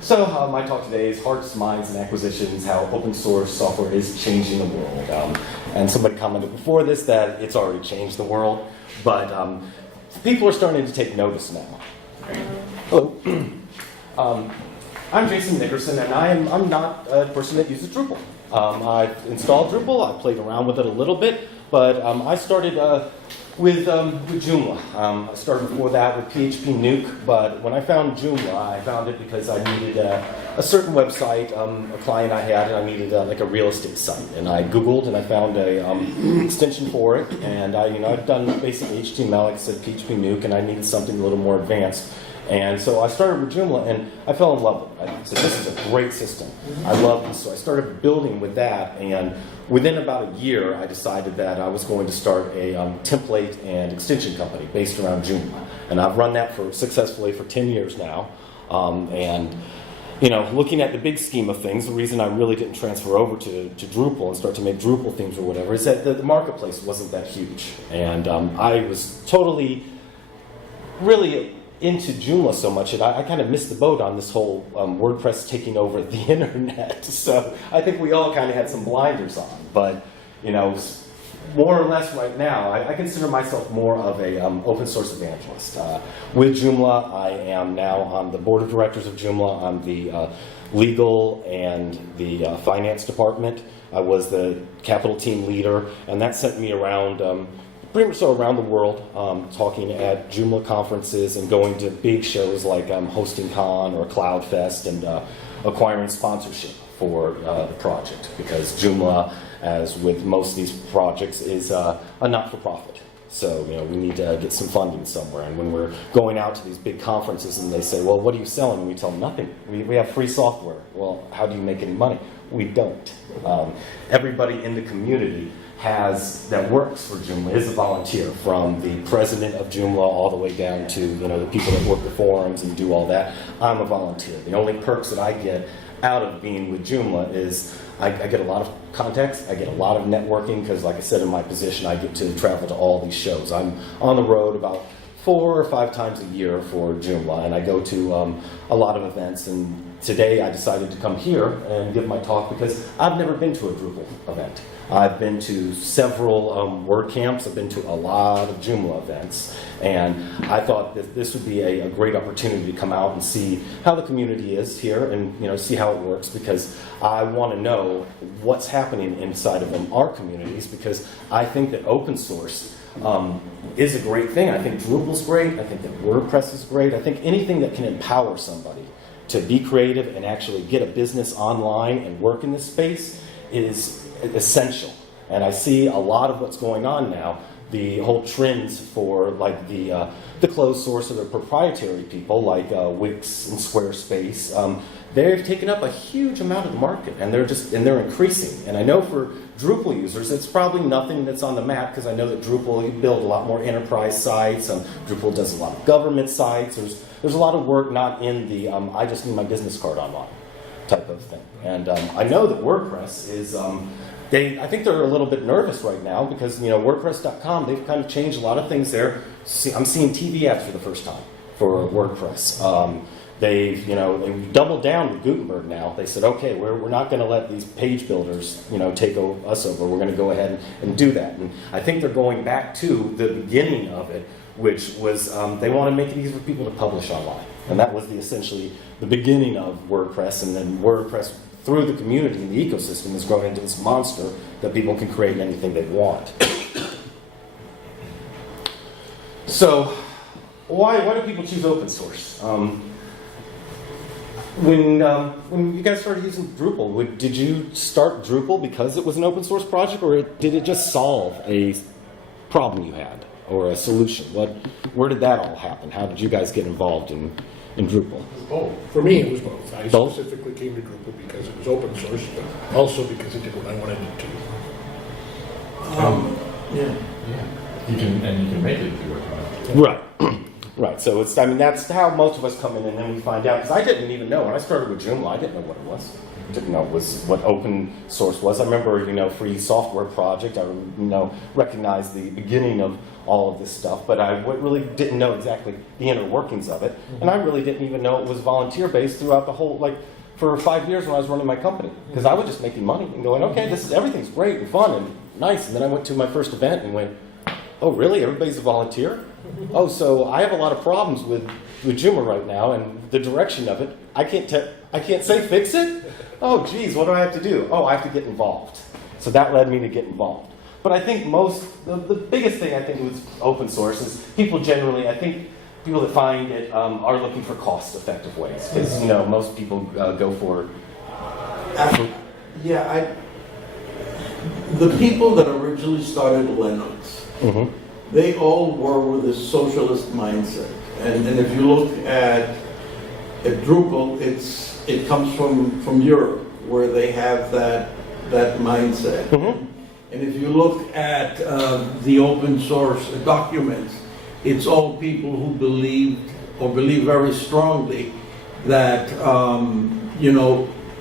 So my talk today is hearts, minds, and acquisitions, how open source software is changing the world. And somebody commented before this that it's already changed the world, but people are starting to take notice now. Hello. I'm Jason Nickerson, and I'm not a person that uses Drupal. I've installed Drupal, I've played around with it a little bit, but I started with Joomla. I started before that with PHP Nuke, but when I found Joomla, I found it because I needed a certain website, a client I had, and I needed like a real estate site. And I Googled and I found a extension for it, and I've done basic HTML, like I said, PHP Nuke, and I needed something a little more advanced. And so I started with Joomla, and I fell in love with it. I said, this is a great system. I love this. So I started building with that, and within about a year, I decided that I was going to start a template and extension company based around Joomla. And I've run that successfully for 10 years now. And looking at the big scheme of things, the reason I really didn't transfer over to Drupal and start to make Drupal themes or whatever is that the marketplace wasn't that huge. And I was totally, really into Joomla so much that I kind of missed the boat on this whole WordPress taking over the internet. So I think we all kind of had some blinders on. But, more or less right now, I consider myself more of a open source evangelist. With Joomla, I am now on the board of directors of Joomla. I'm the legal and the finance department. I was the capital team leader, and that sent me around pretty much around the world, talking at Joomla conferences and going to big shows like Hosting Con or CloudFest and acquiring sponsorship for the project, because Joomla, as with most of these projects, is a not-for-profit. So we need to get some funding somewhere. And when we're going out to these big conferences and they say, well, what are you selling? And we tell them nothing. We have free software. Well, how do you make any money? We don't. Everybody in the community that works for Joomla is a volunteer, from the president of Joomla all the way down to the people that work the forums and do all that. I'm a volunteer. The only perks that I get out of being with Joomla is I get a lot of contacts, I get a lot of networking, because like I said, in my position I get to travel to all these shows. I'm on the road about 4 or 5 times a year for Joomla, and I go to a lot of events. And today I decided to come here and give my talk because I've never been to a Drupal event. I've been to several WordCamps, I've been to a lot of Joomla events, and I thought that this would be a great opportunity to come out and see how the community is here and see how it works, because I want to know what's happening inside of our communities, because I think that open source is a great thing. I think Drupal's great, I think that WordPress is great, I think anything that can empower somebody to be creative and actually get a business online and work in this space is essential. And I see a lot of what's going on now, the whole trends for like the closed source or the proprietary people like Wix and Squarespace. They've taken up a huge amount of the market, and they're increasing. And I know for Drupal users, it's probably nothing that's on the map, because I know that Drupal, you build a lot more enterprise sites. Drupal does a lot of government sites. There's a lot of work not in the I just need my business card online type of thing. And I know that WordPress is I think they're a little bit nervous right now, because WordPress.com, they've kind of changed a lot of things there. I'm seeing TV ads for the first time for WordPress. They've doubled down with Gutenberg now. They said, okay, we're not going to let these page builders take us over. We're going to go ahead and do that. And I think they're going back to the beginning of it, which was they want to make it easy for people to publish online. And that was essentially the beginning of WordPress. And then WordPress, through the community and the ecosystem, has grown into this monster that people can create anything they want. So why do people choose open source? When you guys started using Drupal, did you start Drupal because it was an open source project, or did it just solve a problem you had or a solution? Where did that all happen? How did you guys get involved in Drupal? Both. For me, it was both. I specifically came to Drupal because it was open source, but also because it did what I wanted it to. Yeah. You can make it do what you want. Right. Right, so it's, I mean, that's how most of us come in, and then we find out, because I didn't even know, when I started with Joomla, I didn't know what it was. Didn't know what open source was. I remember, free software project, I, recognized the beginning of all of this stuff, but I really didn't know exactly the inner workings of it, and I really didn't even know it was volunteer-based throughout the whole, for 5 years when I was running my company, because I was just making money and going, okay, everything's great and fun and nice, and then I went to my first event and went, oh, really? Everybody's a volunteer? Oh, so I have a lot of problems with Joomla right now and the direction of it. I can't say fix it? Oh, geez, what do I have to do? Oh, I have to get involved. So that led me to get involved. But I think the biggest thing I think with open source is people generally, I think people that find it are looking for cost-effective ways. Because, most people go for... The people that originally started Linux, they all were with a socialist mindset. And if you look at Drupal, it comes from Europe, where they have that mindset. And if you look at the open source documents, it's all people who believe very strongly that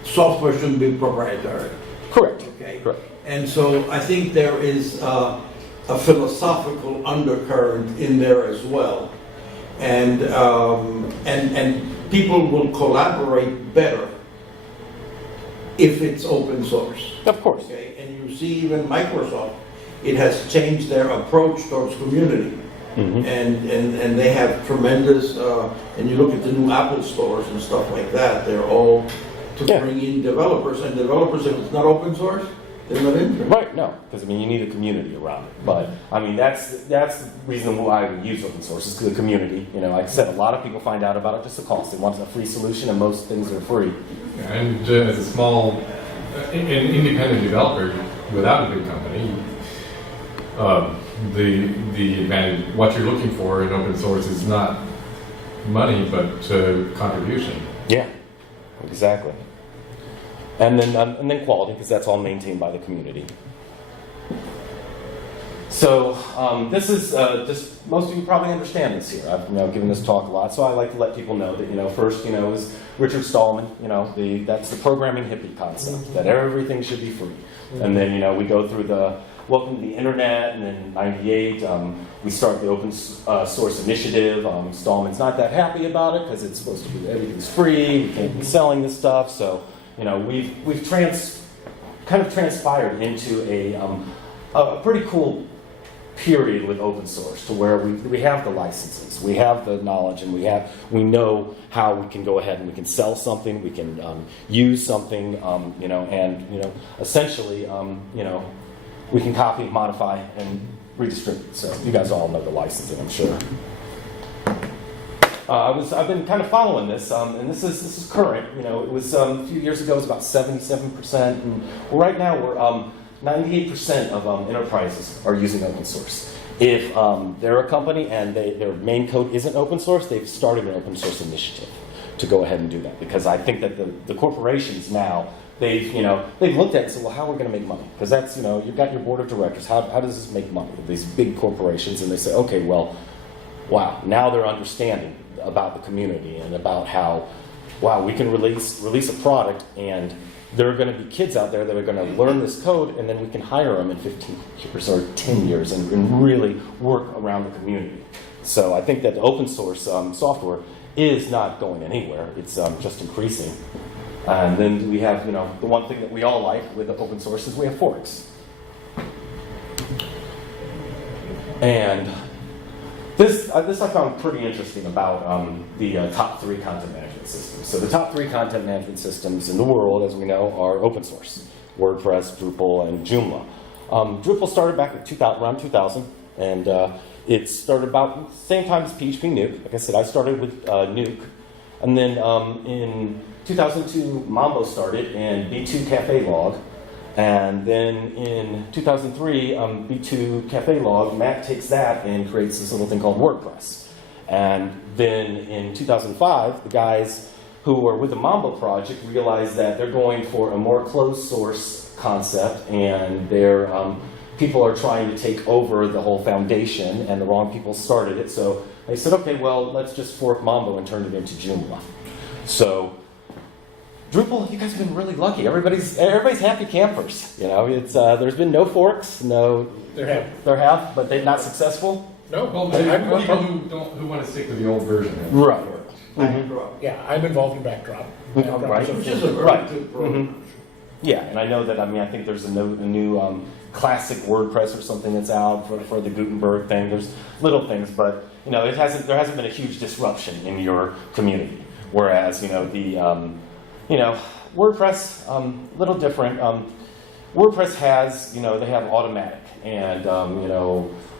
software shouldn't be proprietary. Correct. Okay. Correct. And so I think there is a philosophical undercurrent in there as well, and people will collaborate better if it's open source. Of course. Okay. And you see, even Microsoft, it has changed their approach towards community, and they have tremendous. And you look at the new Apple stores and stuff like that; they're all to bring in developers, and developers, if it's not open source, they're not interested. Right, no, because you need a community around it. But that's the reason why we use open source, is the community. Like I said, a lot of people find out about it just the cost. They want a free solution, and most things are free. And as a small, an independent developer without a big company, the advantage, what you're looking for in open source is not money, but contribution. Yeah, exactly. And then quality, because that's all maintained by the community. So this is just, most of you probably understand this here. I've given this talk a lot, so I like to let people know that first is Richard Stallman. That's the programming hippie concept, that everything should be free. And then we go through the welcome to the internet, and then '98 we start the open source initiative. Stallman's not that happy about it because it's supposed to be everything's free. We can't be selling this stuff, so. We've kind of transpired into a pretty cool period with open source, to where we have the licenses, we have the knowledge, and we know how we can go ahead and we can sell something, we can use something, essentially, we can copy, modify, and redistribute. So you guys all know the licensing, I'm sure. I've been kind of following this, and this is current. It was a few years ago. It was about 77%, and right now we're 98% of enterprises are using open source. If they're a company and their main code isn't open source, they've started an open source initiative to go ahead and do that. Because I think that the corporations now, they've looked at it and said, well, how are we going to make money? Because that's you've got your board of directors. How does this make money? These big corporations, and they say, okay, well, wow, now they're understanding about the community and about how, wow, we can release a product, and there are going to be kids out there that are going to learn this code, and then we can hire them in 15 years or 10 years and really work around the community. So I think that open source software is not going anywhere. It's just increasing. And then we have, the one thing that we all like with the open source is we have forks. And this I found pretty interesting about the top 3 content management systems. So the top 3 content management systems in the world, as we know, are open source: WordPress, Drupal, and Joomla. Drupal started back in around 2000, and it started about the same time as PHP Nuke. Like I said, I started with Nuke, and then in 2002, Mambo started, and B2 Cafe Log. And then in 2003, B2 Cafe Log, Matt takes that and creates this little thing called WordPress. And then in 2005, the guys who were with the Mambo project realized that they're going for a more closed source concept, and people are trying to take over the whole foundation, and the wrong people started it. So They said, okay, well, let's just fork Mambo and turn it into Joomla. So Drupal, you guys have been really lucky. Everybody's happy campers. You know, it's there's been no forks, no. There have. But they're not successful. No, Well, there are people who want to stick to the old version. Right. yeah, I'm involved in Backdrop. Backdrop Right. is Which a- is a very Right. good program. Yeah, and I know that. I mean, I think there's a new classic WordPress or something that's out for the Gutenberg thing. There's little things, but you know, there hasn't been a huge disruption in your community. Whereas WordPress, little different. WordPress has, they have automatic and,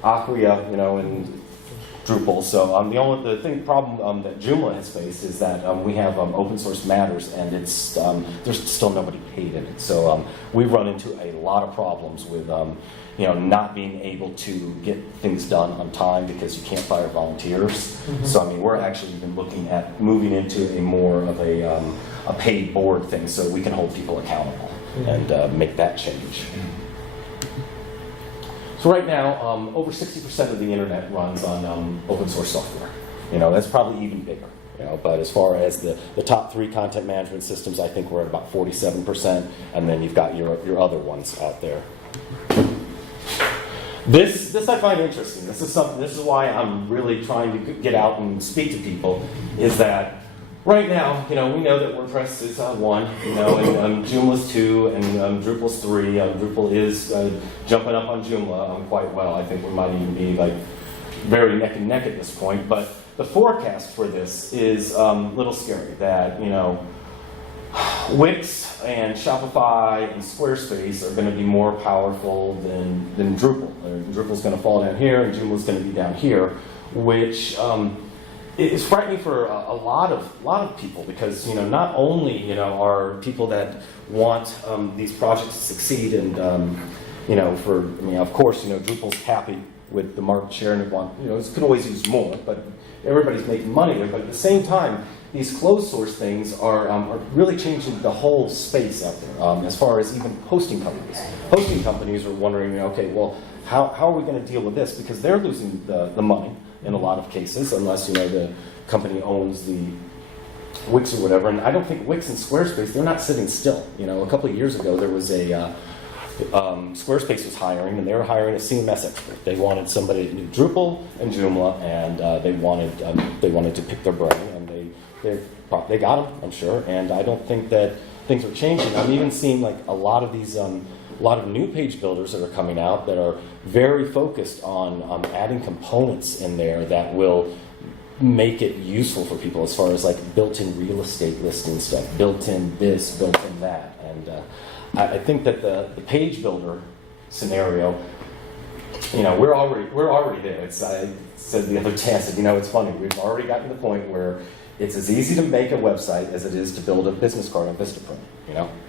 Acquia, and Drupal. So the problem that Joomla has faced is that we have open source matters, and it's there's still nobody paid in it. So we've run into a lot of problems with not being able to get things done on time because you can't fire volunteers. So I mean, we're actually even looking at moving into a more of a paid board thing, so we can hold people accountable and make that change. So right now, over 60% of the internet runs on open source software. That's probably even bigger. But as far as the top 3 content management systems, I think we're at about 47%, and then you've got your other ones out there. This I find interesting. This is why I'm really trying to get out and speak to people. Is that right now, we know that WordPress is 1, and Joomla's 2, and Drupal's 3. Drupal is jumping up on Joomla quite well. I think we might even be like very neck and neck at this point. But the forecast for this is a little scary. That Wix and Shopify and Squarespace are going to be more powerful than Drupal. Drupal's going to fall down here, and Joomla's going to be down here, which is frightening for a lot of people because not only are people that want these projects to succeed, and of course Drupal's happy with the market share and want it could always use more, but everybody's making money there. But at the same time, these closed source things are really changing the whole space out there. As far as even hosting companies, are wondering, okay, well, how are we going to deal with this? Because they're losing the money in a lot of cases, unless the company owns the Wix or whatever. And I don't think Wix and Squarespace, they're not sitting still. A couple of years ago, there was Squarespace was hiring, and they were hiring a CMS expert. They wanted somebody to do Drupal and Joomla, and they wanted to pick their brain, and they got them, I'm sure. And I don't think that things are changing. I'm even seeing like a lot of these a lot of new page builders that are coming out that are very focused on adding components in there that will make it useful for people, as far as like built-in real estate listing stuff, built-in this, built-in that. And I think that the page builder scenario, we're already there. I said the other day, I said, it's funny, we've already gotten to the point where it's as easy to make a website as it is to build a business card on Vistaprint.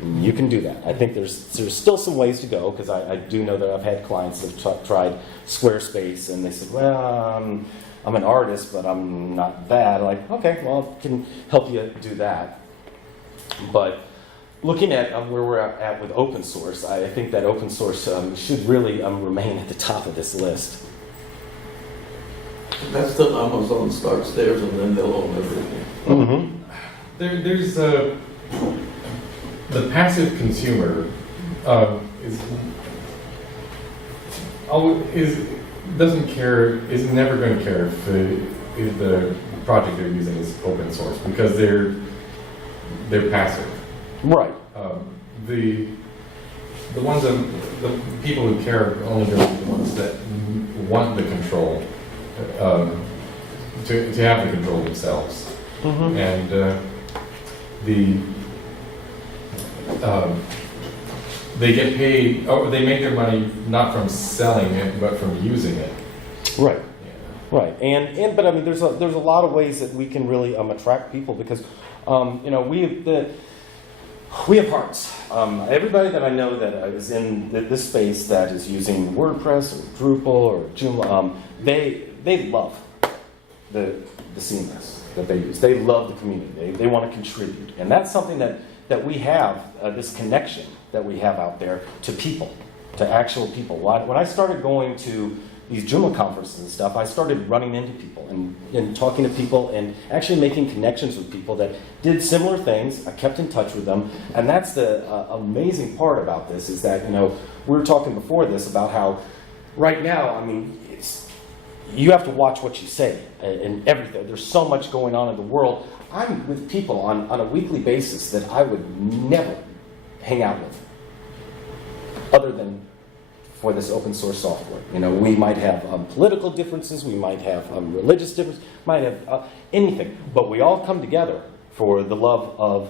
You can do that. I think there's still some ways to go, because I do know that I've had clients that have tried Squarespace, and they said, well, I'm an artist, but I'm not that. I'm like, okay, well, I can help you do that. But looking at where we're at with open source, I think that open source should really remain at the top of this list. That's till Amazon starts theirs, and then they'll own everything. Mm-hmm. There's the passive consumer doesn't care, is never going to care if the project they're using is open source, because they're passive. Right. The people who care are only going to be the ones that want the control, to have the control themselves. Mm-hmm. And they get paid, they make their money not from selling it, but from using it. Right. Yeah. Right. But I mean, there's a lot of ways that we can really attract people, because we have hearts. Everybody that I know that is in this space that is using WordPress or Drupal or Joomla, they love the CMS that they use. They love the community. They want to contribute, and that's something that we have, this connection that we have out there to people, to actual people. When I started going to these Joomla conferences and stuff, I started running into people and talking to people and actually making connections with people that did similar things. I kept in touch with them, and that's the amazing part about this is that, we were talking before this about how right now, I mean, you have to watch what you say and everything. There's so much going on in the world. I'm with people on a weekly basis that I would never hang out with, other than for this open source software. We might have political differences, we might have religious differences, might have anything, but we all come together for the love of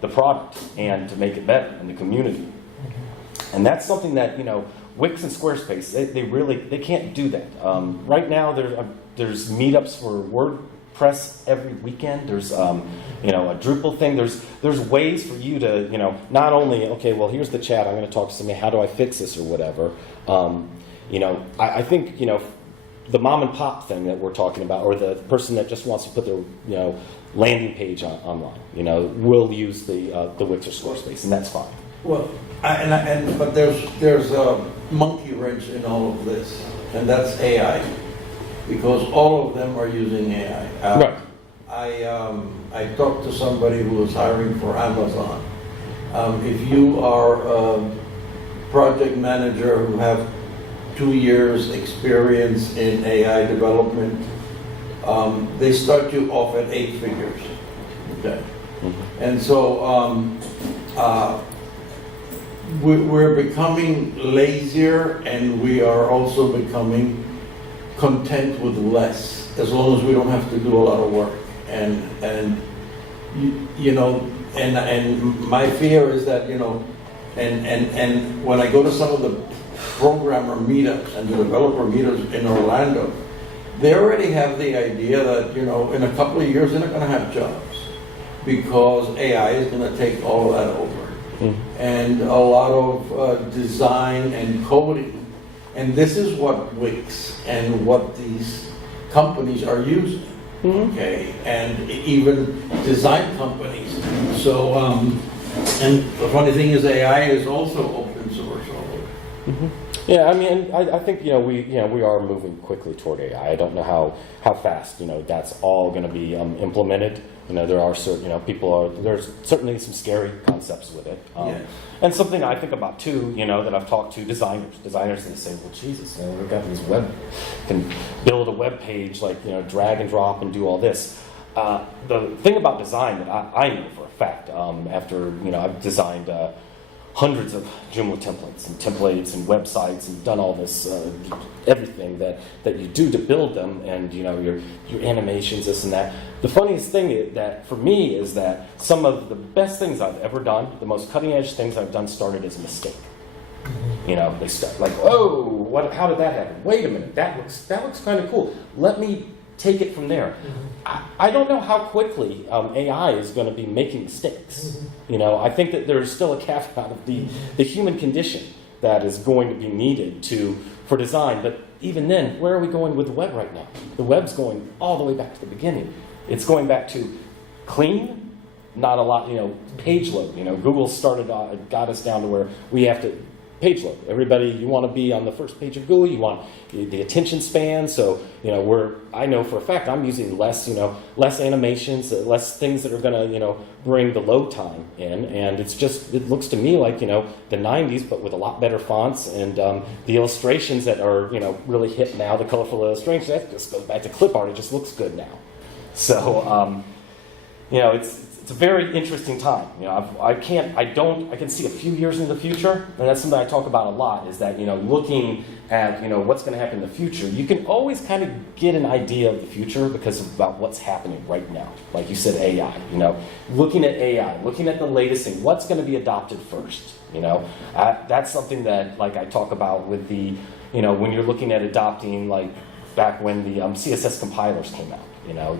the product and to make it better in the community. And that's something that, Wix and Squarespace, they can't do that. Right now, there's meetups for WordPress every weekend. There's a Drupal thing. There's ways for you to not only, okay, well, here's the chat, I'm going to talk to somebody, how do I fix this or whatever. I think the mom and pop thing that we're talking about, or the person that just wants to put their landing page online, will use the Wix or Squarespace, and that's fine. Well, but there's a monkey wrench in all of this, and that's AI, because all of them are using AI. Right. I talked to somebody who was hiring for Amazon. If you are a project manager who have 2 years experience in AI development, they start you off at 8 figures. Okay. Mm-hmm. And so we're becoming lazier, and we are also becoming content with less, as long as we don't have to do a lot of work. And my fear is that, and when I go to some of the programmer meetups and the developer meetups in Orlando, they already have the idea that, in a couple of years they're not going to have jobs, because AI is going to take all of that over. Mm-hmm. And a lot of design and coding, and this is what Wix and what these companies are using. Mm-hmm. Okay, and even design companies. So, and the funny thing is, AI is also open source all over. Mm-hmm. Yeah, I mean, I think we are moving quickly toward AI. I don't know how fast that's all going to be implemented. There are certain there's certainly some scary concepts with it. Yes. And something I think about too, that I've talked to designers, and they say, well, Jesus, we've got these can build a web page, like, drag and drop and do all this. The thing about design that I know for a fact, after, I've designed hundreds of Joomla templates and websites and done all this, everything that you do to build them, and, your animations, this and that. The funniest thing that for me is that some of the best things I've ever done, the most cutting edge things I've done, started as a mistake. They start like, oh, how did that happen? Wait a minute, that looks kind of cool. Let me take it from there. I don't know how quickly AI is going to be making mistakes. I think that there's still a caveat of the human condition that is going to be needed for design. But even then, where are we going with the web right now? The web's going all the way back to the beginning. It's going back to clean, not a lot, page load. Google got us down to where we have to page load. Everybody, you want to be on the first page of Google, you want the attention span, so, I know for a fact I'm using less animations, less things that are going to, bring the load time in, and it looks to me like, the 90s, but with a lot better fonts, and the illustrations that are, really hip now, the colorful illustrations, that just goes back to clip art, it just looks good now. So, it's a very interesting time. I can see a few years into the future, and that's something I talk about a lot, is that, looking at, what's going to happen in the future, you can always kind of get an idea of the future because about what's happening right now. Like you said, AI, looking at AI, looking at the latest thing, what's going to be adopted first, that's something that, like, I talk about with the, when you're looking at adopting, like, back when the CSS compilers came out.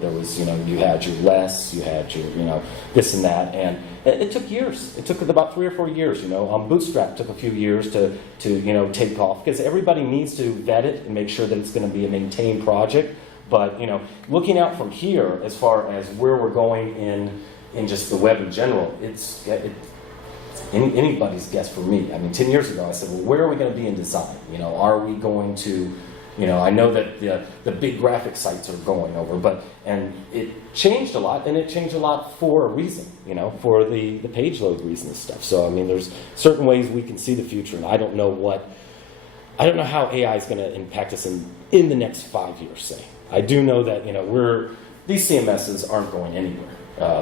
There was, you had your less, you had your, this and that, and it took years. It took about 3 or 4 years, Bootstrap took a few years to take off, because everybody needs to vet it and make sure that it's going to be a maintained project. But, looking out from here, as far as where we're going in just the web in general, it's anybody's guess for me. I mean, 10 years ago, I said, well, where are we going to be in design? Are we going to I know that the big graphic sites are going over, and it changed a lot, and it changed a lot for a reason, for the page load reason and stuff. So, I mean, there's certain ways we can see the future, and I don't know how AI is going to impact us in the next 5 years, say. I do know that, these CMSs aren't going anywhere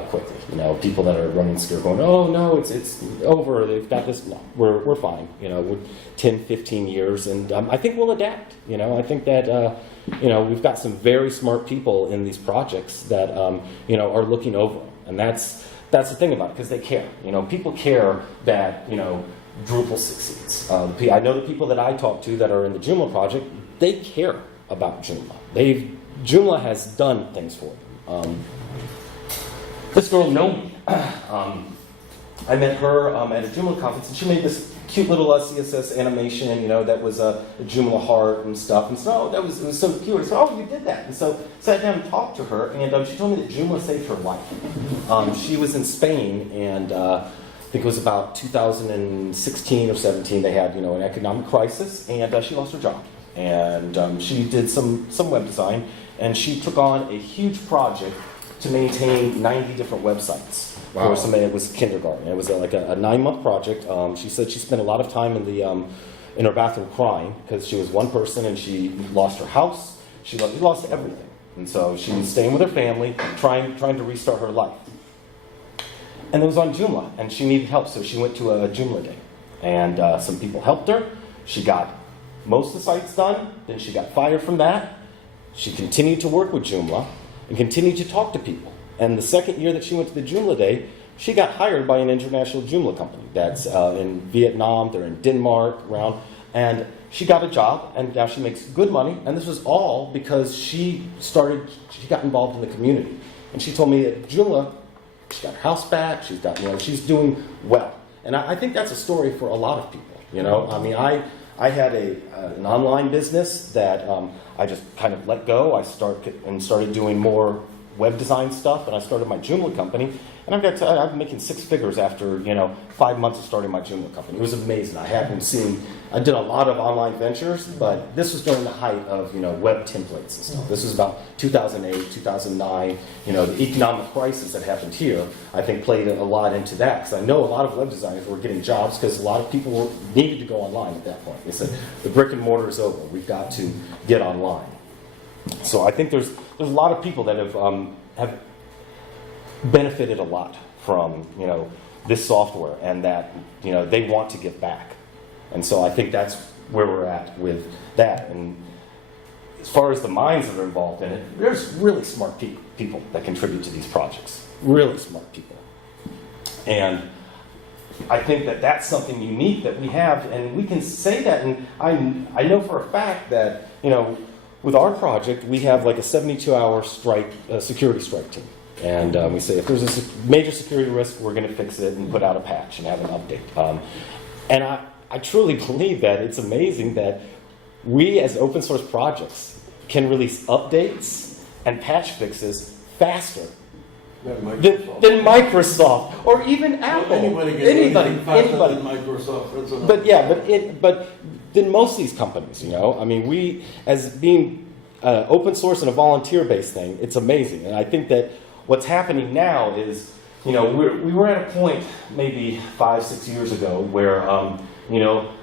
quickly. People that are running Secure going, oh no, it's over, they've got this. No, we're fine. We're 10, 15 years, and I think we'll adapt. I think that we've got some very smart people in these projects that are looking over them, and that's the thing about it, because they care. People care that Drupal succeeds. I know the people that I talk to that are in the Joomla project, they care about Joomla. Joomla has done things for them. This girl, Nomi, I met her at a Joomla conference, and she made this cute little CSS animation, that was a Joomla heart and stuff. And so it was so cute. I said, oh, you did that. And so sat down and talked to her, and she told me that Joomla saved her life. She was in Spain, and I think it was about 2016 or 17. They had, an economic crisis, and she lost her job. And she did some web design, and she took on a huge project to maintain 90 different websites. Wow. For somebody that was kindergarten. It was like a 9-month project. She said she spent a lot of time in her bathroom crying because she was one person and she lost her house. She lost everything. And so she was staying with her family, trying to restart her life. And it was on Joomla, and she needed help, so she went to a Joomla Day. And some people helped her. She got most of the sites done. Then she got fired from that. She continued to work with Joomla and continued to talk to people. And the second year that she went to the Joomla Day, she got hired by an international Joomla company that's in Vietnam, they're in Denmark, around, and she got a job, and now she makes good money, and this was all because she got involved in the community. And she told me at Joomla, she got her house back, she's doing well. And I think that's a story for a lot of people, I mean, I had an online business that I just kind of let go. I started doing more web design stuff, and I started my Joomla company. And I'm making 6 figures after 5 months of starting my Joomla company. It was amazing. I did a lot of online ventures, but this was during the height of web templates and stuff. This was about 2008, 2009. The economic crisis that happened here, I think, played a lot into that, because I know a lot of web designers were getting jobs because a lot of people needed to go online at that point. They said the brick and mortar is over. We've got to get online. So I think there's a lot of people that have benefited a lot from this software, and that they want to give back. And so I think that's where we're at with that. And as far as the minds that are involved in it, there's really smart people that contribute to these projects. Really smart people. And I think that that's something unique that we have, and we can say that. And I know for a fact that with our project, we have like a 72-hour security strike team. And we say, if there's a major security risk, we're going to fix it and put out a patch and have an update. And I truly believe that it's amazing that we as open source projects can release updates and patch fixes faster than Microsoft or even Apple. Anybody than Microsoft. But than most of these companies, I mean, we, as being open source and a volunteer-based thing, it's amazing. And I think that what's happening now is, we were at a point maybe 5-6 years ago where,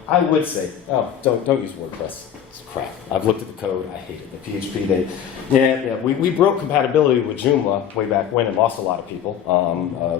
I would say, oh, don't use WordPress. It's crap. I've looked at the code. I hate it. The PHP, we broke compatibility with Joomla way back when and lost a lot of people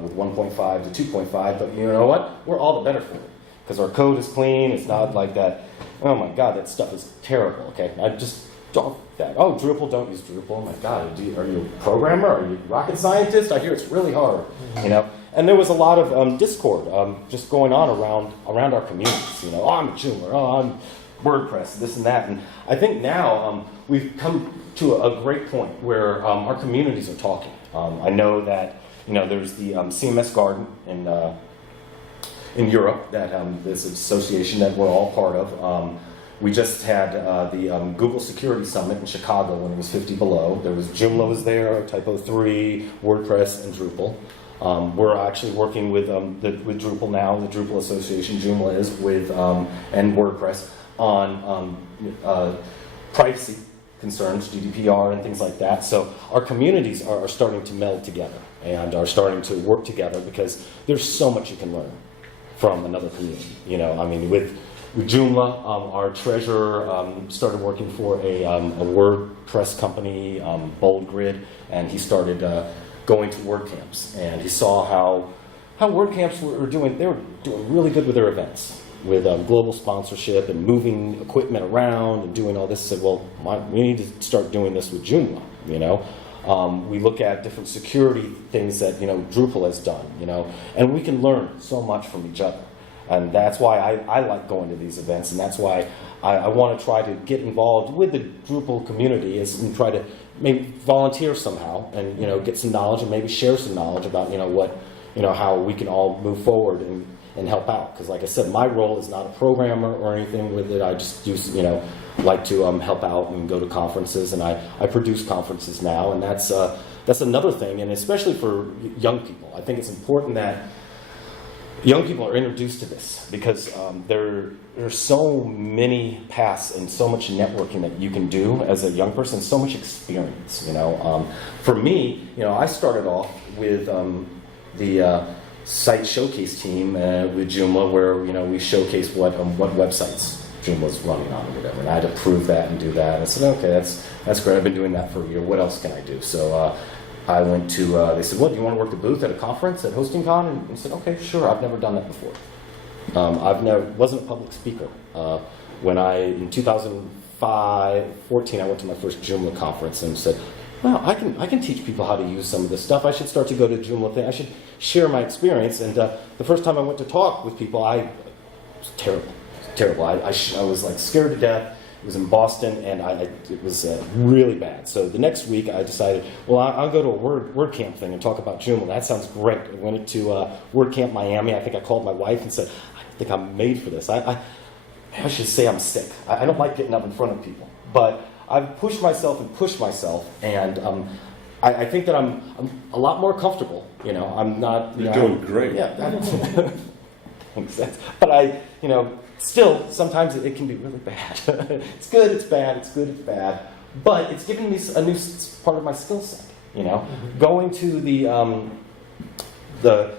with 1.5 to 2.5. But you know what? We're all the better for it because our code is clean. It's not like that. Oh my God, that stuff is terrible. Okay, I just don't. Oh, Drupal, don't use Drupal. Oh my God, are you a programmer? Are you a rocket scientist? I hear it's really hard. And there was a lot of discord just going on around our communities. Oh, I'm a Joomla. Oh, I'm WordPress, this and that. And I think now we've come to a great point where our communities are talking. I know that there's the CMS Garden in Europe, that this association that we're all part of. We just had the Google Security Summit in Chicago when it was 50 below. There was Joomla was there, Typo 3, WordPress, and Drupal. We're actually working with Drupal now, the Drupal Association, Joomla is, and WordPress on privacy concerns, GDPR and things like that. So our communities are starting to meld together and are starting to work together because there's so much you can learn from another community. You know, I mean, with Joomla, our treasurer started working for a WordPress company, Bold Grid, and he started going to WordCamps, and he saw how WordCamps were doing. They were doing really good with their events, with global sponsorship and moving equipment around and doing all this. He said, well, we need to start doing this with Joomla, you know. We look at different security things that, you know, Drupal has done, you know, and we can learn so much from each other. And that's why I like going to these events, and that's why I want to try to get involved with the Drupal community and try to maybe volunteer somehow and, you know, get some knowledge and maybe share some knowledge about, you know, what, you know, how we can all move forward and help out. Because like I said, my role is not a programmer or anything with it. I just do, you know, like to help out and go to conferences, and I produce conferences now, and that's another thing, and especially for young people. I think it's important that young people are introduced to this because there's so many paths and so much networking that you can do as a young person, so much experience, you know. For me, you know, I started off with the site showcase team with Joomla, where, you know, we showcased what websites Joomla was running on or whatever, and I had to prove that and do that. I said, okay, that's great. I've been doing that for a year. What else can I do? So I went to, they said, well, do you want to work the booth at a conference at HostingCon? And I said, okay, sure. I've never done that before. Wasn't a public speaker. In 2014, I went to my first Joomla conference and said, well, I can teach people how to use some of this stuff. I should start to go to Joomla thing. I should share my experience. And the first time I went to talk with people, it was terrible. I was like scared to death. It was in Boston, and it was really bad. So the next week, I decided, well, I'll go to a WordCamp thing and talk about Joomla. That sounds great. I went to WordCamp Miami. I think I called my wife and said, I think I'm made for this. I should say I'm sick. I don't like getting up in front of people. But I've pushed myself, and I think that I'm a lot more comfortable. You know, I'm not. You're doing great. Yeah. But you know, still, sometimes it can be really bad. It's good, it's bad, it's good, it's bad. But it's given me a new part of my skill set, you know? Mm-hmm. Going to the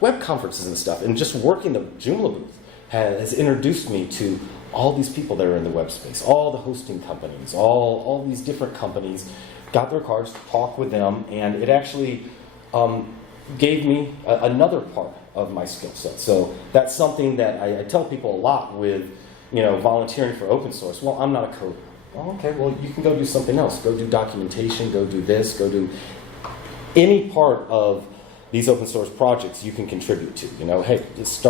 web conferences and stuff, and just working the Joomla booth has introduced me to all these people that are in the web space, all the hosting companies, all these different companies, got their cards, talked with them, and it actually gave me another part of my skill set. So that's something that I tell people a lot with, you know, volunteering for open source. Well, I'm not a coder. Well, okay, well, you can go do something else. Go do documentation, go do this, go do any part of these open source projects you can contribute to. You know, hey, just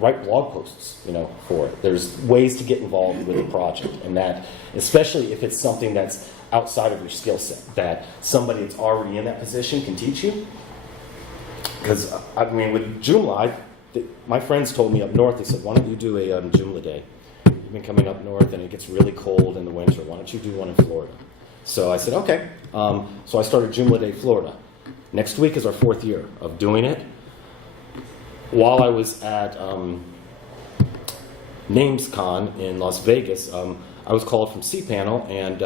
write blog posts, you know, for it. There's ways to get involved with a project, and that, especially if it's something that's outside of your skill set, that somebody that's already in that position can teach you. Because, I mean, with Joomla, my friends told me up north, they said, why don't you do a Joomla Day? You've been coming up north and it gets really cold in the winter. Why don't you do one in Florida? So I said, okay. So I started Joomla Day Florida. Next week is our 4th year of doing it. While I was at NamesCon in Las Vegas, I was called from cPanel, and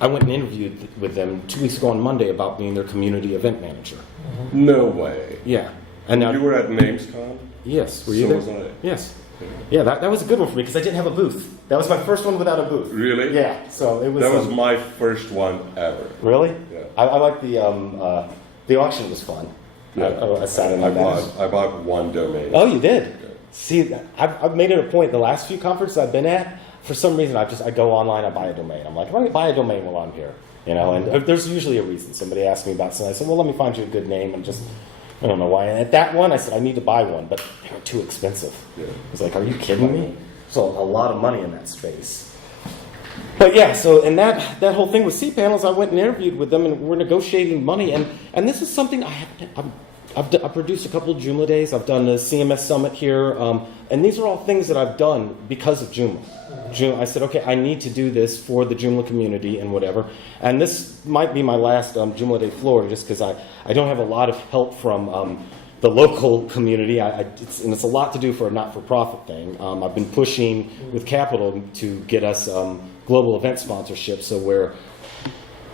I went and interviewed with them 2 weeks ago on Monday about being their community event manager. Mm-hmm. No way. Yeah. And now, you were at NamesCon? Yes. Were you so there? Was I. Yes. Yeah, that was a good one for me because I didn't have a booth. That was my first one without a booth. Really? Yeah. So it was. That was my first one ever. Really? Yeah. I like the auction was fun. Yeah. I sat in on that. I bought one domain. Oh, you did? Yeah. See, I've made it a point. The last few conferences I've been at, for some reason, I go online, I buy a domain. I'm like, I'm going to buy a domain while I'm here. You know, and there's usually a reason. Somebody asks me about something. I said, well, let me find you a good name, and just, I don't know why. And at that one, I said, I need to buy one, but they were too expensive. Yeah. I was like, are you kidding me? So a lot of money in that space. But yeah, so and that whole thing with cPanels, I went and interviewed with them, and we're negotiating money. And this is something I've produced a couple of Joomla days. I've done the CMS Summit here, and these are all things that I've done because of Joomla. I said, okay, I need to do this for the Joomla community and whatever. And this might be my last Joomla Day Florida, just because I don't have a lot of help from the local community. And it's a lot to do for a not-for-profit thing. I've been pushing with capital to get us global event sponsorship, so where,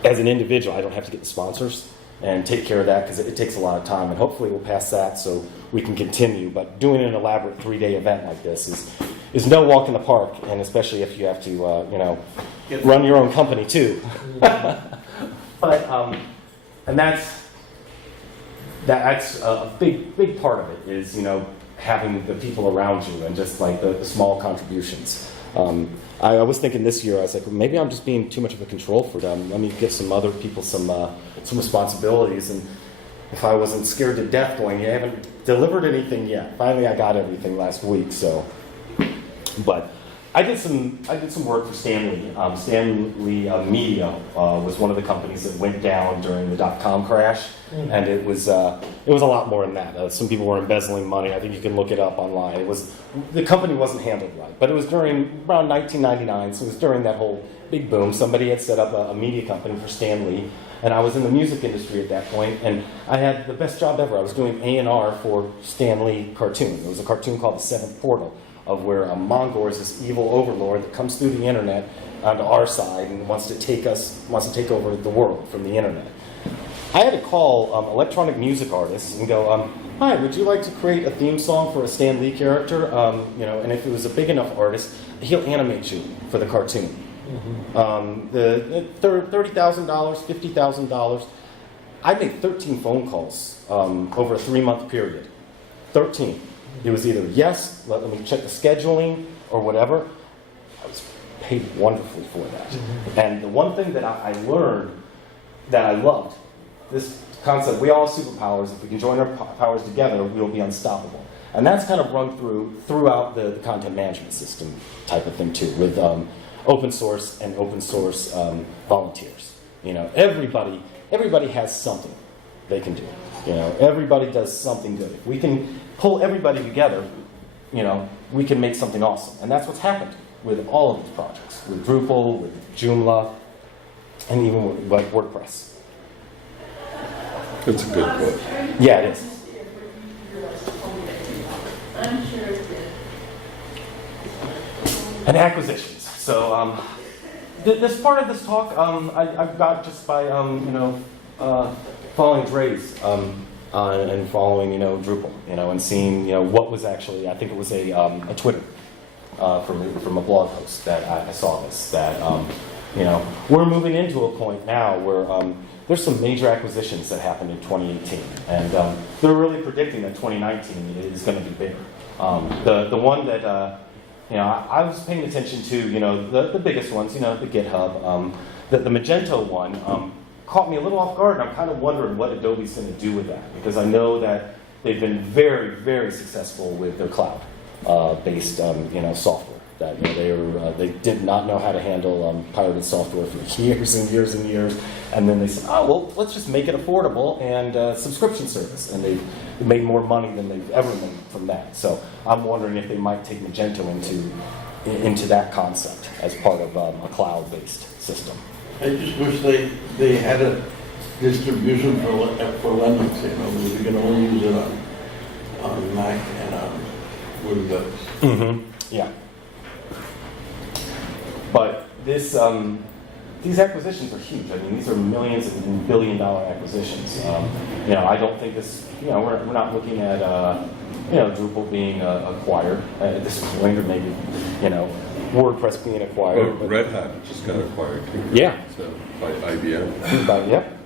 as an individual, I don't have to get the sponsors and take care of that, because it takes a lot of time. And hopefully we'll pass that so we can continue. But doing an elaborate 3-day event like this is no walk in the park, and especially if you have to, run your own company too. But and that's a big part of it, is having the people around you and just like the small contributions. I was thinking this year, I was like, maybe I'm just being too much of a control for them. Let me give some other people some responsibilities. And if I wasn't scared to death going, you haven't delivered anything yet. Finally, I got everything last week. So, but I did some work for Stanley. Stanley Media was one of the companies that went down during the .com crash, and it was a lot more than that. Some people were embezzling money. I think you can look it up online. The company wasn't handled right, but it was around 1999, so it was during that whole big boom. Somebody had set up a media company for Stanley, and I was in the music industry at that point, and I had the best job ever. I was doing A&R for Stanley cartoon. There was a cartoon called The Seventh Portal, of where Mongor is this evil overlord that comes through the internet onto our side and wants to take over the world from the internet. I had to call electronic music artists and go, hi, would you like to create a theme song for a Stan Lee character? And if it was a big enough artist, he'll animate you for the cartoon. The $30,000, $50,000. I made 13 phone calls over a 3-month period. 13. It was either yes, let me check the scheduling, or whatever. I was paid wonderfully for that. And the one thing that I learned that I loved, this concept, we all have superpowers. If we can join our powers together, we'll be unstoppable. And that's kind of run throughout the content management system type of thing too, with open source and open source volunteers. Everybody has something they can do. Everybody does something good. If we can pull everybody together, we can make something awesome. And that's what's happened with all of these projects, with Drupal, with Joomla, and even with WordPress. It's a good book. Yeah, it is. And acquisitions. So this part of this talk, I've got just by following Dre's and following Drupal, and seeing what was actually, I think it was a Twitter from a blog post that I saw this, that we're moving into a point now where there's some major acquisitions that happened in 2018, and they're really predicting that 2019 is going to be bigger. The one that I was paying attention to, the biggest ones, the GitHub, the Magento one. Caught me a little off guard, and I'm kind of wondering what Adobe's going to do with that, because I know that they've been very, very successful with their cloud-based, software. That they did not know how to handle pirated software for years and years and years, and then they said, oh well, let's just make it affordable and subscription service, and they've made more money than they've ever made from that. So I'm wondering if they might take Magento into that concept as part of a cloud-based system. I just wish they had a distribution for Linux, we can only use it on Mac and on Windows. Mm-hmm. Yeah. But these acquisitions are huge. I mean, these are millions and billion-dollar acquisitions. I don't think this. We're not looking at Drupal being acquired at this point, or maybe WordPress being acquired. Oh, Red Hat just got acquired. Yeah. So, by IBM. Yep.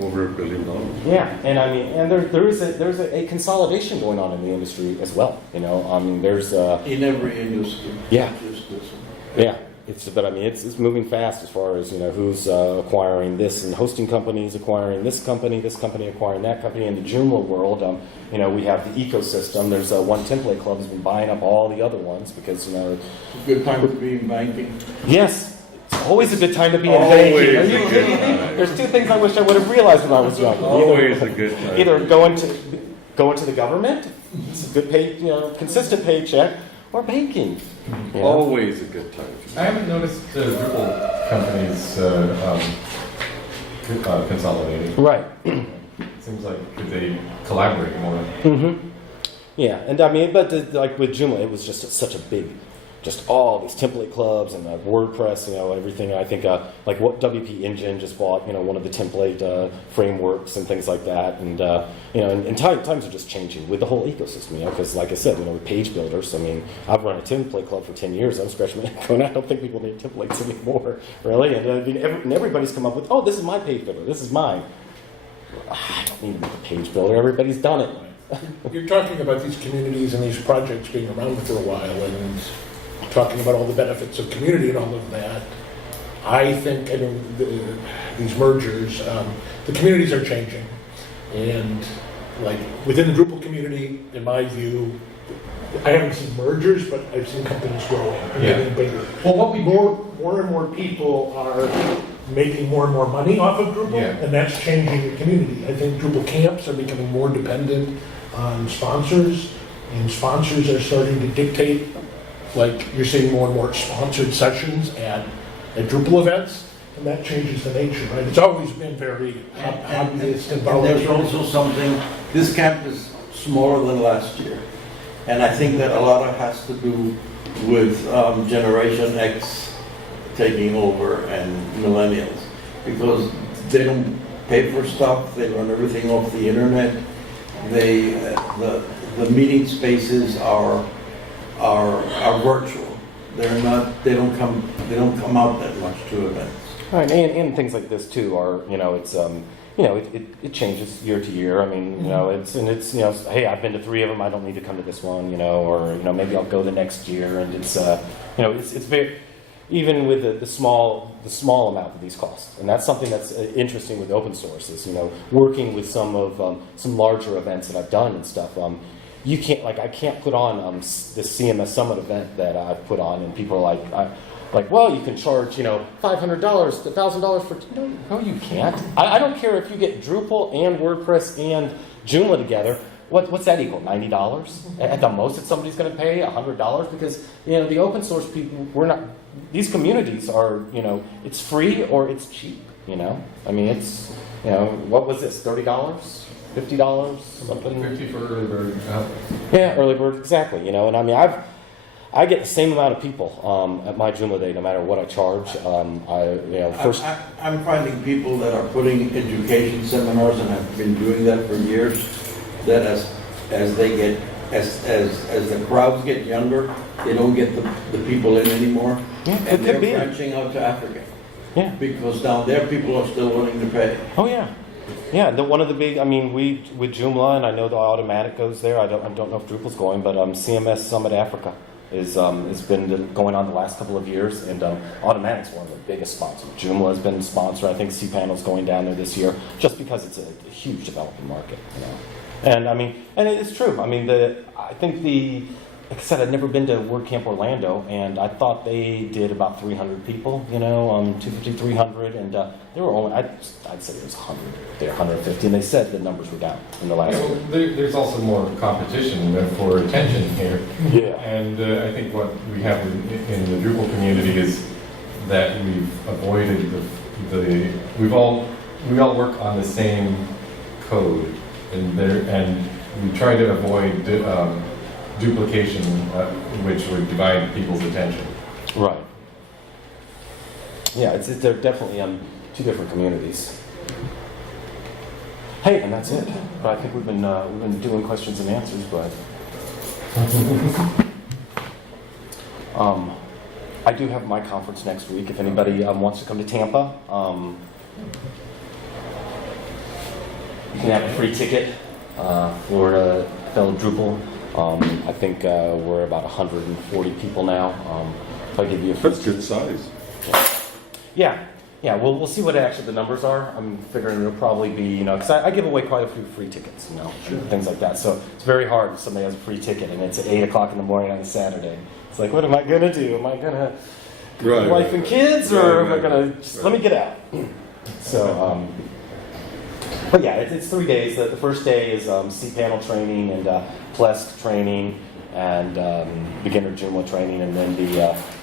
Over $1 billion. Yeah, and there's a consolidation going on in the industry as well. There's In every industry. Yeah. Just this. Yeah. It's moving fast as far as who's acquiring this, and hosting companies acquiring this company acquiring that company. In the Joomla world, we have the ecosystem. There's one template club has been buying up all the other ones because It's a good time to be in banking. Yes, it's always a good time to be in Always banking. a good time. There's two things I wish I would have realized when I was young. Always a good time. Either go into the government, it's a good pay, consistent paycheck, or banking. Always a good time. I haven't noticed Drupal companies consolidating. Right. It's seems like could they collaborate more? Mm-hmm. Yeah, and I mean, but like with Joomla, it was just such a big, just all these template clubs and WordPress, everything. I think like what WP Engine just bought, one of the template frameworks and things like that. And and times are just changing with the whole ecosystem, because like I said, with page builders. I mean, I've run a template club for 10 years. I'm scratching my head going, I don't think people need templates anymore, really. And I mean, and everybody's come up with, oh, this is my page builder, this is mine. I don't need to make a page builder. Everybody's done it. You're talking about these communities and these projects being around for a while and talking about all the benefits of community and all of that. I think, these mergers, the communities are changing. And like within the Drupal community, in my view, I haven't seen mergers, but I've seen companies growing and getting bigger. Well, More and more people are making more and more money off of Drupal, and that's changing the community. I think Drupal camps are becoming more dependent on sponsors, and sponsors are starting to dictate, like you're seeing more and more sponsored sessions at Drupal events, and that changes the nature, right? It's always been very obvious and there's also something, this camp is smaller than last year. And I think that a lot of it has to do with Generation X taking over and millennials, because they don't pay for stuff, they run everything off the internet. The meeting spaces are virtual. They don't come out that much to events. Right, and things like this too are, it changes year to year. I mean, it's hey, I've been to 3 of them, I don't need to come to this one, or maybe I'll go the next year, and it's it's very, even with the small amount that these cost, and that's something that's interesting with open source is working with some larger events that I've done and stuff. You can't, I can't put on this CMS Summit event that I've put on, and people are like, well, you can charge, $500, $1,000 for. No, you can't. I don't care if you get Drupal and WordPress and Joomla together. What's that equal? $90? At the most, that somebody's going to pay $100, because the open source people, we're not. These communities are, it's free or it's cheap. I mean, it's what was this? $30, $50, something. 50 for early bird. Yeah, early bird, exactly. And I mean, I get the same amount of people at my Joomla Day, no matter what I charge. I'm finding people that are putting education seminars, and have been doing that for years, that as the crowds get younger, they don't get the people in anymore. Yeah, and they're branching out to Africa. Yeah. Because down there people are still willing to pay. Oh yeah. Yeah, one of the big, we with Joomla, and I know the Automatic goes there. I don't know if Drupal's going, but CMS Summit Africa has been going on the last couple of years, and Automatic's one of the biggest sponsors. Joomla has been a sponsor. I think cPanel's going down there this year, just because it's a huge developing market. And I mean, and it's true. I mean, like I said, I'd never been to WordCamp Orlando, and I thought they did about 300 people, 250, 300, and they were only, I'd say there was 100 there, 150, and they said the numbers were down in the last year. There's also more competition for attention here. Yeah. And I think what we have in the Drupal community is that we've avoided we all work on the same code, and we try to avoid duplication, which would divide people's attention. Right. Yeah, they're definitely 2 different communities. Hey, and that's it. But I think we've been doing questions and answers, but I do have my conference next week. If anybody wants to come to Tampa, you can have a free ticket for fellow Drupal. I think we're about 140 people now. If I give you a That's good size. Yeah. We'll see what actually the numbers are. I'm figuring it'll probably be, because I give away quite a few free tickets, things like that. So it's very hard if somebody has a free ticket and it's at 8 o'clock in the morning on a Saturday. It's like, what am I going to do? Am I going to wife and kids, or am I going to just let me get out? So, but yeah, it's 3 days. The first day is cPanel training and Plesk training and beginner Joomla training, and then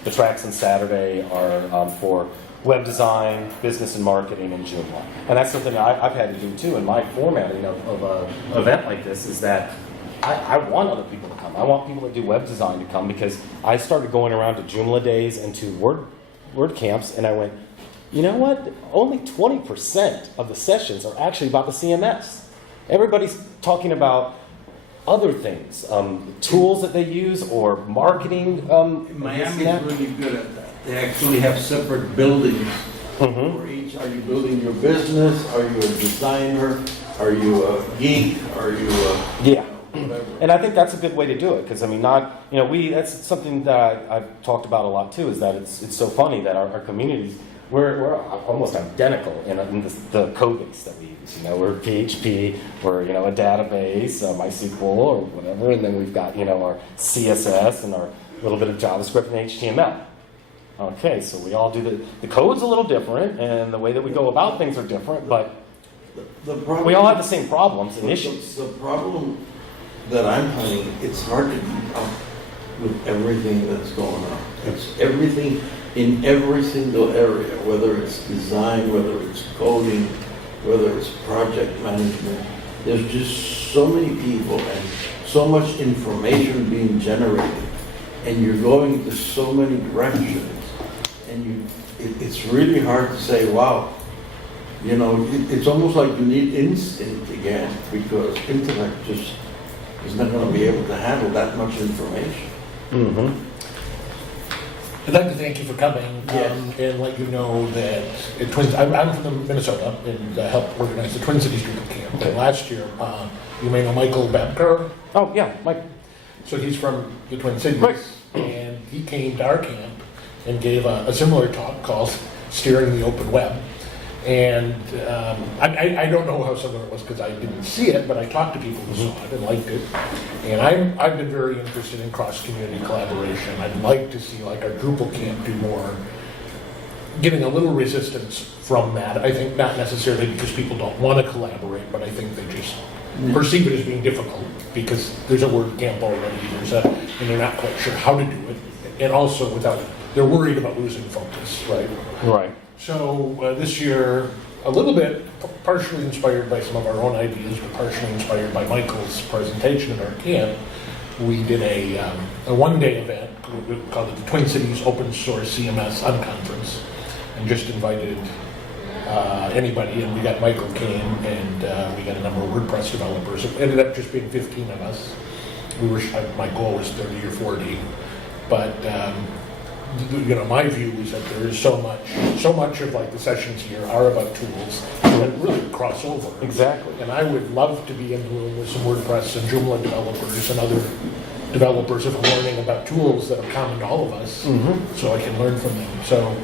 the tracks on Saturday are for web design, business and marketing, and Joomla. And that's something I've had to do too in my formatting of an event like this, is that I want other people to come. I want people that do web design to come, because I started going around to Joomla days and to WordCamps, and I went, you know what? Only 20% of the sessions are actually about the CMS. Everybody's talking about other things, tools that they use, or marketing. Miami's really good at that. They actually have separate buildings for each. Are you building your business? Are you a designer? Are you a geek? Are you a whatever? And I think that's a good way to do it, because I mean, that's something that I've talked about a lot too. Is that it's so funny that our communities, we're almost identical in the code base that we use. We're PHP, we're a database, MySQL or whatever, and then we've got our CSS and our little bit of JavaScript and HTML. Okay, so we all do the code's a little different, and the way that we go about things are different, but The problem, we all have the same problems and issues. The problem that I'm finding, it's hard to keep up with everything that's going on. It's everything in every single area, whether it's design, whether it's coding, whether it's project management. There's just so many people and so much information being generated, and you're going to so many directions, and it's really hard to say, wow, it's almost like you need instinct again, because intellect just is not going to be able to handle that much information. Mm-hmm. I'd like to thank you for coming and let you know that I'm from Minnesota and helped organize the Twin Cities Drupal Camp. Okay. And last year, you may know Michael Babker. Oh yeah, Mike. So he's from the Twin Cities, Right. and he came to our camp and gave a similar talk called Steering the Open Web. And I don't know how similar it was because I didn't see it, but I talked to people who saw it and liked it. And I've been very interested in cross-community collaboration. I'd like to see our Drupal camp do more, getting a little resistance from that. I think not necessarily because people don't want to collaborate, but I think they just perceive it as being difficult because there's a WordCamp already, and they're not quite sure how to do it. And also they're worried about losing focus, right? Right. So this year, a little bit partially inspired by some of our own ideas, but partially inspired by Michael's presentation at our camp, we did a one-day event called the Twin Cities Open Source CMS Unconference, and just invited anybody, and we got Michael came, and we got a number of WordPress developers. It ended up just being 15 of us. My goal was 30 or 40, but my view is that there is so much of the sessions here are about tools that really cross over. Exactly. And I would love to be in the room with some WordPress and Joomla developers and other developers of learning about tools that are common to all of us, so I can learn from them. So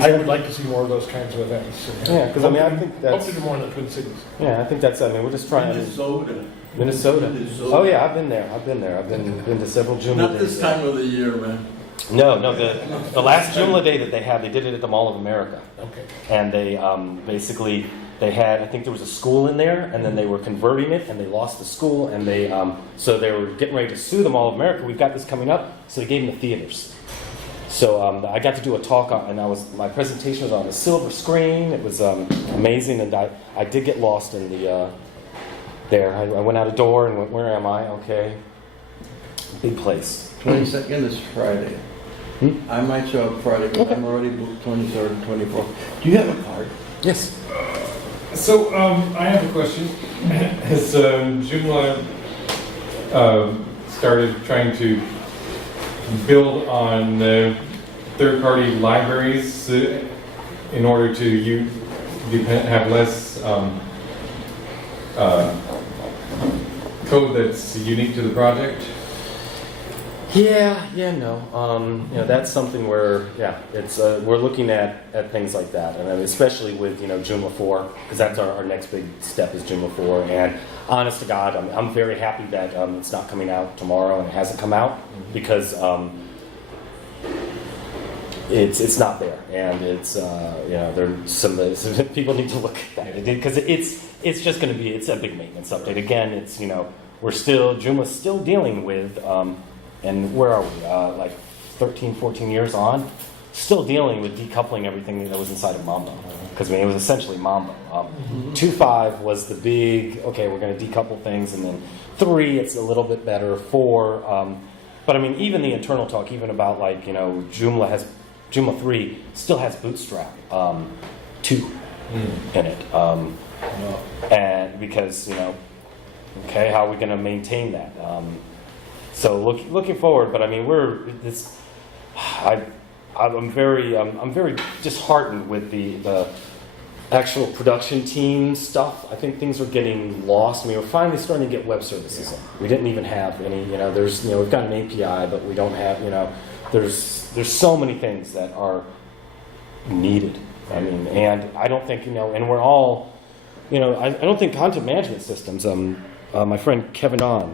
I would like to see more of those kinds of events. Yeah, because I think that's... Hope to do more in the Twin Cities. Yeah, I think that's... we're just trying to... Minnesota. Oh yeah, I've been there. I've been to several Joomla Not days. this time of the year, man. No. The last Joomla day that they had, they did it at the Mall of America. Okay. And they basically, they had, I think there was a school in there, and then they were converting it, and they lost the school, and they so they were getting ready to sue the Mall of America. We've got this coming up, so they gave them the theaters. So I got to do a talk on, and my presentation was on a silver screen. It was amazing, and I did get lost in the there. I went out a door and went, where am I? Okay, big place. 22nd is Friday. I might show up Friday, but I'm already booked 23rd and 24th. Do you have a card? Yes. So I have a question. Has Joomla started trying to build on third-party libraries in order to have less code that's unique to the project? No. That's something where, it's we're looking at things like that, and especially with Joomla 4, because that's our next big step is Joomla 4. And honest to God, I'm very happy that it's not coming out tomorrow and it hasn't come out because it's not there, and it's there's some people need to look at that because it's just going to be a big maintenance update. Again, it's Joomla's still dealing with. And where are we? 13, 14 years on? still dealing with decoupling everything that was inside of Mambo, because I mean, it was essentially Mambo. 2.5 was the big, okay, we're going to decouple things, and then 3, it's a little bit better. 4, but I mean, even the internal talk, even about like, you know, Joomla 3 still has Bootstrap 2 in it, and because, you know, okay, how are we going to maintain that? So looking forward, but I mean, I'm very disheartened with the actual production team stuff. I think things are getting lost. I mean, we're finally starting to get web services in. We didn't even have any, you know, we've got an API, but we don't have, you know, there's so many things that are needed. I mean, and I don't think, you know, and we're all, you know, I don't think content management systems, my friend Kevin Don,